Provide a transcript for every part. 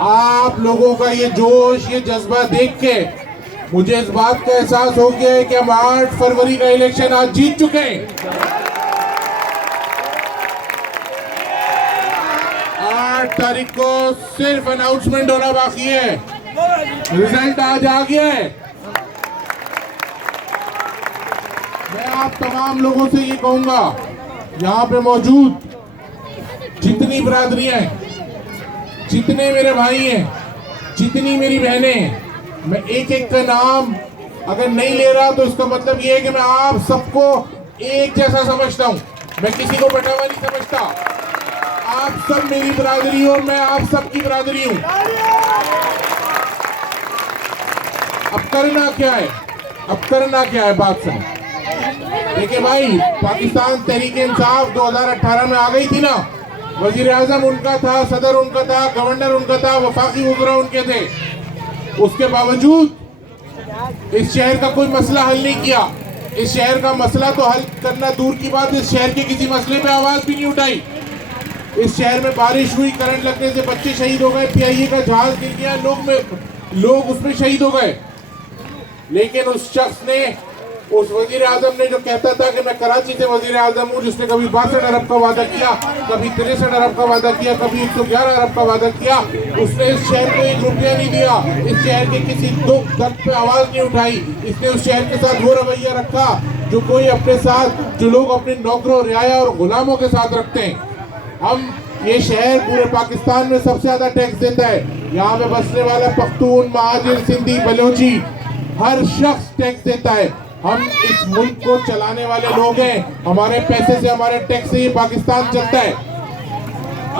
आप लोगों का ये जोश, ये जज्बा देख के मुझे इस बात का एहसास हो गया है कि हम 8 फरवरी का इलेक्शन आज जीत चुके हैं। 8 तारीख को सिर्फ अनाउंसमेंट होना बाकी है, रिजल्ट आज आ गया है। मैं आप तमाम लोगों से ये कहूंगा, यहाँ पे मौजूद जितनी बिरादरियां हैं, जितने मेरे भाई हैं, जितनी मेरी बहनें हैं, मैं एक एक का नाम अगर नहीं ले रहा तो इसका मतलब ये है कि मैं आप सबको एक जैसा समझता हूं। मैं किसी को बटावा नहीं समझता। आप सब मेरी बिरादरी हो, मैं आप सबकी बिरादरी हूं। अब करना क्या है, अब करना क्या है, बात सुनो। देखिए भाई, पाकिस्तान तहरीक इंसाफ 2018 में आ गई थी ना, वजीर आजम उनका था, सदर उनका था, गवर्नर उनका था, वफाकी वज़ीर उनके थे। उसके बावजूद इस शहर का कोई मसला हल नहीं किया। इस शहर का मसला तो हल करना दूर की बात, इस शहर के किसी मसले पे आवाज भी नहीं उठाई। इस शहर में बारिश हुई, करंट लगने से बच्चे शहीद हो गए, पीआईए का जहाज गिर गया, लोग उसमें शहीद हो गए। लेकिन उस शख्स ने, उस वजीर आजम ने जो कहता था कि मैं कराची से वजीर आजम हूँ, जिसने कभी 62 अरब का वादा किया, कभी 63 अरब का वादा किया, कभी 111 अरब का वादा किया, उसने इस शहर को 1 रुपया नहीं दिया। इस शहर के किसी दुख दर्द पे आवाज नहीं उठाई। इसने उस शहर के साथ वो रवैया रखा जो कोई अपने साथ, जो लोग अपने नौकरों, रियाया और गुलामों के साथ रखते हैं। हम, ये शहर पूरे पाकिस्तान में सबसे ज्यादा टैक्स देता है। यहाँ पे बसने वाला पख्तून, महाजिर, सिंधी, बलोची, हर शख्स टैक्स देता है। हम इस मुल्क को चलाने वाले लोग हैं, हमारे पैसे से, हमारे टैक्स से ये पाकिस्तान चलता है।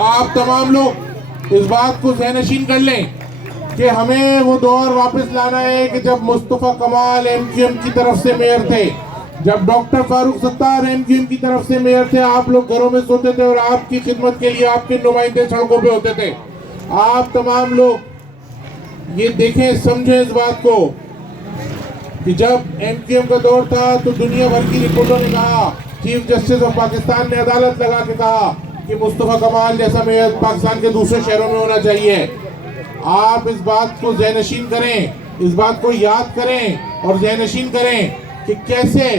आप तमाम लोग इस बात को ज़हनशीन कर लें कि हमें वो दौर वापस लाना है कि जब मुस्तफ़ा कमाल एमक्यूएम की तरफ से मेयर थे, जब डॉक्टर फारूक सत्तार एमक्यूएम की तरफ से मेयर थे। आप लोग घरों में सोते थे और आपकी खिदमत के लिए आपके नुमाइंदे सड़कों पे होते थे। आप तमाम लोग ये देखें, समझें इस बात को कि जब एमक्यूएम का दौर था तो दुनिया भर की रिपोर्टों ने कहा, चीफ जस्टिस ऑफ पाकिस्तान ने अदालत लगा के कहा कि मुस्तफ़ा कमाल जैसा मेयर पाकिस्तान के दूसरे शहरों में होना चाहिए। आप इस बात को ज़हनशीन करें, इस बात को याद करें और ज़हनशीन करें कि कैसे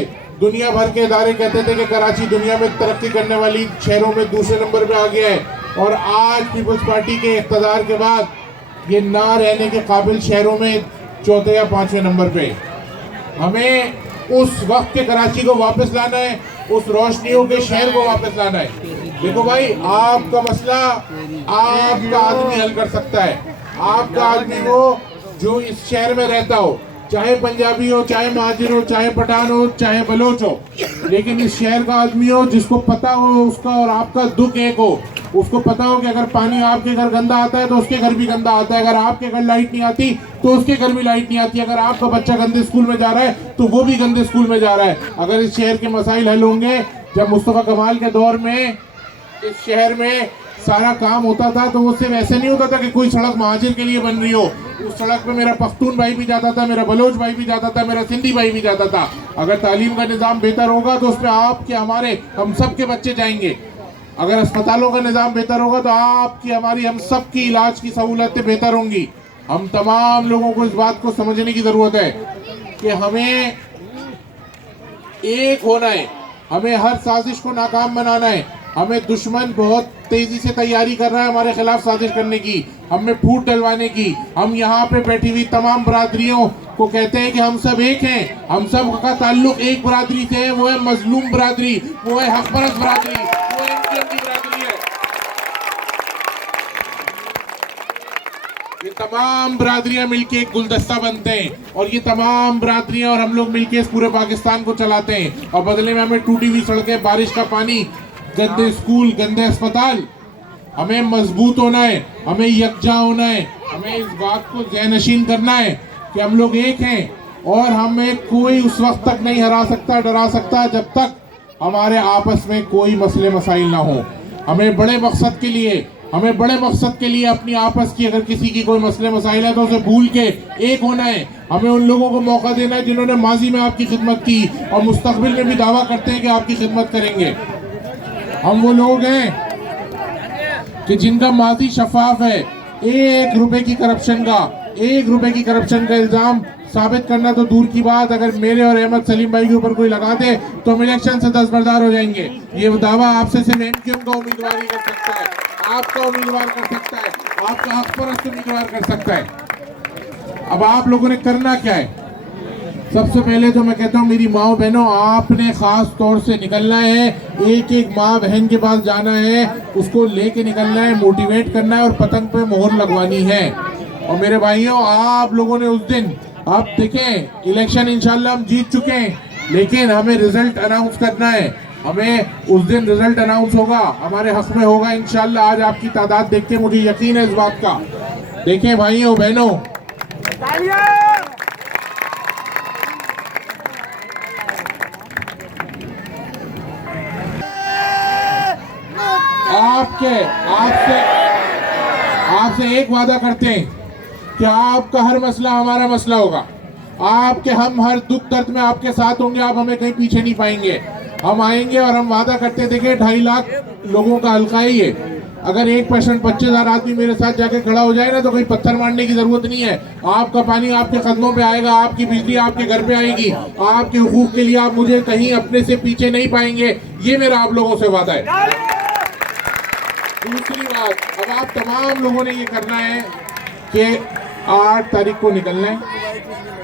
दुनिया भर के इदारे कहते थे कि कराची दुनिया में तरक्की करने वाली शहरों में दूसरे नंबर पे आ गया है, और आज पीपल्स पार्टी के इक़्तिदार के बाद ये ना रहने के काबिल शहरों में चौथे या 5वें नंबर पे। हमें उस वक्त के कराची को वापस लाना है, उस रोशनियों के शहर को वापस लाना है। देखो भाई, आपका मसला आपका आदमी हल कर सकता है। आपका आदमी हो जो इस शहर में रहता हो, चाहे पंजाबी हो, चाहे महाजिर हो, चाहे पठान हो, चाहे बलोच हो, लेकिन इस शहर का आदमी हो जिसको पता हो उसका और आपका दुख एक हो। उसको पता हो कि अगर पानी आपके घर गंदा आता है तो उसके घर भी गंदा आता है, अगर आपके घर लाइट नहीं आती तो उसके घर भी लाइट नहीं आती, अगर आपका बच्चा गंदे स्कूल में जा रहा है तो वो भी गंदे स्कूल में जा रहा है। अगर इस शहर के मसाइल हल होंगे, जब मुस्तफ़ा कमाल के दौर में इस शहर में सारा काम होता था तो वो सिर्फ ऐसे नहीं होता था कि कोई सड़क महाजिर के लिए बन रही हो। उस सड़क पे मेरा पख्तून भाई भी जाता था, मेरा बलोच भाई भी जाता था, मेरा सिंधी भाई भी जाता था। अगर तालीम का निज़ाम बेहतर होगा तो उसमें आपके, हमारे, हम सब के बच्चे जाएंगे। अगर अस्पतालों का निज़ाम बेहतर होगा तो आपकी, हमारी, हम सब की इलाज की सहूलतें बेहतर होंगी। हम तमाम लोगों को इस बात को समझने की ज़रूरत है कि हमें एक होना है, हमें हर साजिश को नाकाम बनाना है। हमें दुश्मन बहुत तेजी से तैयारी कर रहा है हमारे खिलाफ साजिश करने की, हमें फूट डलवाने की। हम यहाँ पे बैठी हुई तमाम बरादरियों को कहते हैं कि हम सब एक हैं, हम सब का ताल्लुक एक बरादरी से है, वो है मजलूम बरादरी, वो है हक परस्त बरादरी, वो एमक्यूएम की बरादरी है। ये तमाम बरादरियां मिलके एक गुलदस्ता बनते हैं और ये तमाम बरादरियां और हम लोग मिलके इस पूरे पाकिस्तान को चलाते हैं, और बदले में हमें टूटी हुई सड़कें, बारिश का पानी, गंदे स्कूल, गंदे अस्पताल, हमें मजबूत होना है, हमें यकजा होना है। हमें इस बात को ज़हनशीन करना है कि हम लोग एक हैं और हमें कोई उस वक्त तक नहीं हरा सकता, डरा सकता जब तक हमारे आपस में कोई मसले मसाइल ना हो। हमें बड़े मकसद के लिए अपनी आपस की, अगर किसी की कोई मसले मसाइल है तो उसे भूल के एक होना है। हमें उन लोगों को मौका देना है जिन्होंने माजी में आपकी खिदमत की और मुस्तकबिल में भी दावा करते हैं कि आपकी खिदमत करेंगे। हम वो लोग हैं कि जिनका माजी शफाफ है, 1 रुपए की करप्शन का 1 रुपए की करप्शन का इल्जाम साबित करना तो दूर की बात, अगर मेरे और अहमद सलीम भाई के ऊपर कोई लगा दे तो हम इलेक्शन से दस्तबरदार हो जाएंगे। ये दावा आपसे सिर्फ एमक्यूएम का उम्मीदवार ही कर सकता है, आपका उम्मीदवार कर सकता है, आपका हक परस्त उम्मीदवार कर सकता है। अब आप लोगों ने करना क्या है? सबसे पहले तो मैं कहता हूँ मेरी माओ बहनों, आपने खास तौर से निकलना है, एक एक माँ बहन के पास जाना है, उसको लेके निकलना है, मोटिवेट करना है और पतंग पे मोहर लगवानी है। और मेरे भाइयों, आप लोगों ने उस दिन, आप देखें इलेक्शन इंशाल्लाह हम जीत चुके हैं, लेकिन हमें रिजल्ट अनाउंस करना है। हमें उस दिन रिजल्ट अनाउंस होगा, हमारे हक में होगा इंशाल्लाह। आज आपकी तादाद देख के मुझे यकीन है इस बात का। देखें भाइयों बहनों, आपसे एक वादा करते हैं कि आपका हर मसला हमारा मसला होगा, आपके हम हर दुख दर्द में आपके साथ होंगे, आप हमें कहीं पीछे नहीं पाएंगे। हम आएंगे और हम वादा करते, देखिए 2.5 लाख लोगों का हल्का ही है, अगर 1% 25,000 आदमी मेरे साथ जाके खड़ा हो जाए ना तो कोई पत्थर मारने की जरूरत नहीं है। आपका पानी आपके कदमों पे आएगा, आपकी बिजली आपके घर पे आएगी, आपके हुकूक के लिए आप मुझे कहीं अपने से पीछे नहीं पाएंगे, ये मेरा आप लोगों से वादा है। दूसरी बात, अब आप तमाम लोगों ने ये करना है कि 8 तारीख को निकलना है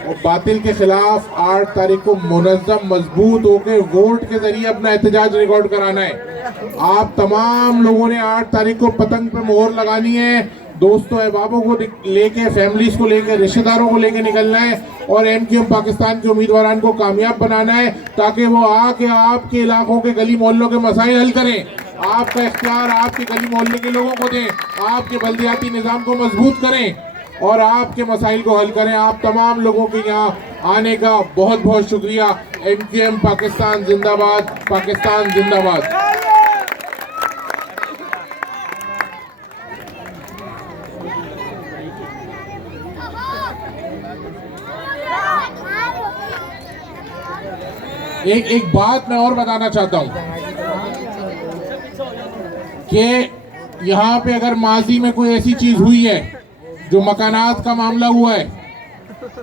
और बातिल के खिलाफ 8 तारीख को मुनज़्ज़म मजबूत होकर वोट के जरिए अपना एहतजाज रिकॉर्ड कराना है। आप तमाम लोगों ने 8 तारीख को पतंग पे मोहर लगानी है, दोस्तों अहबाबों को लेके, फैमिलीज को लेके, रिश्तेदारों को लेके निकलना है और एमक्यूएम पाकिस्तान के उम्मीदवारों को कामयाब बनाना है, ताकि वो आके आपके इलाकों के गली मोहल्लों के मसाइल हल करें। आपका इख्तियार आपके गली मोहल्ले के लोगों को दें, आपके बल्दियाती निज़ाम को मजबूत करें और आपके मसाइल को हल करें। आप तमाम लोगों के यहाँ आने का बहुत बहुत शुक्रिया। एमक्यूएम पाकिस्तान जिंदाबाद, पाकिस्तान जिंदाबाद। एक बात मैं और बताना चाहता हूँ कि यहाँ पे अगर माजी में कोई ऐसी चीज हुई है, जो मकानात का मामला हुआ है,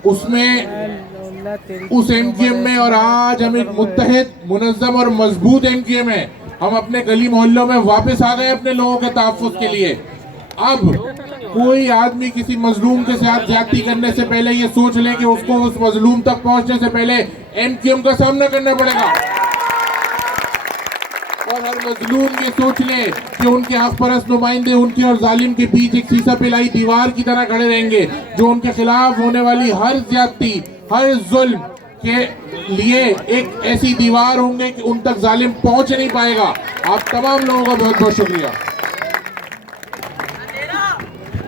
उसमें उस एमक्यूएम में, और आज हम एक मुत्तहिद मुनज़्ज़म और मजबूत एमक्यूएम है, हम अपने गली मोहल्लों में वापस आ गए अपने लोगों के तहफ़्फ़ुज़ के लिए। अब कोई आदमी किसी मजलूम के साथ ज्यादती करने से पहले ये सोच ले कि उसको उस मजलूम तक पहुंचने से पहले एमक्यूएम का सामना करना पड़ेगा, और हर मजलूम ये सोच ले कि उनके हक परस्त नुमाइंदे उनके और जालिम के बीच एक सीसा पिलाई दीवार की तरह खड़े रहेंगे, जो उनके खिलाफ होने वाली हर ज्यादती, हर जुल्म के लिए एक ऐसी दीवार होंगे कि उन तक जालिम पहुंच नहीं पाएगा। आप तमाम लोगों का बहुत बहुत शुक्रिया।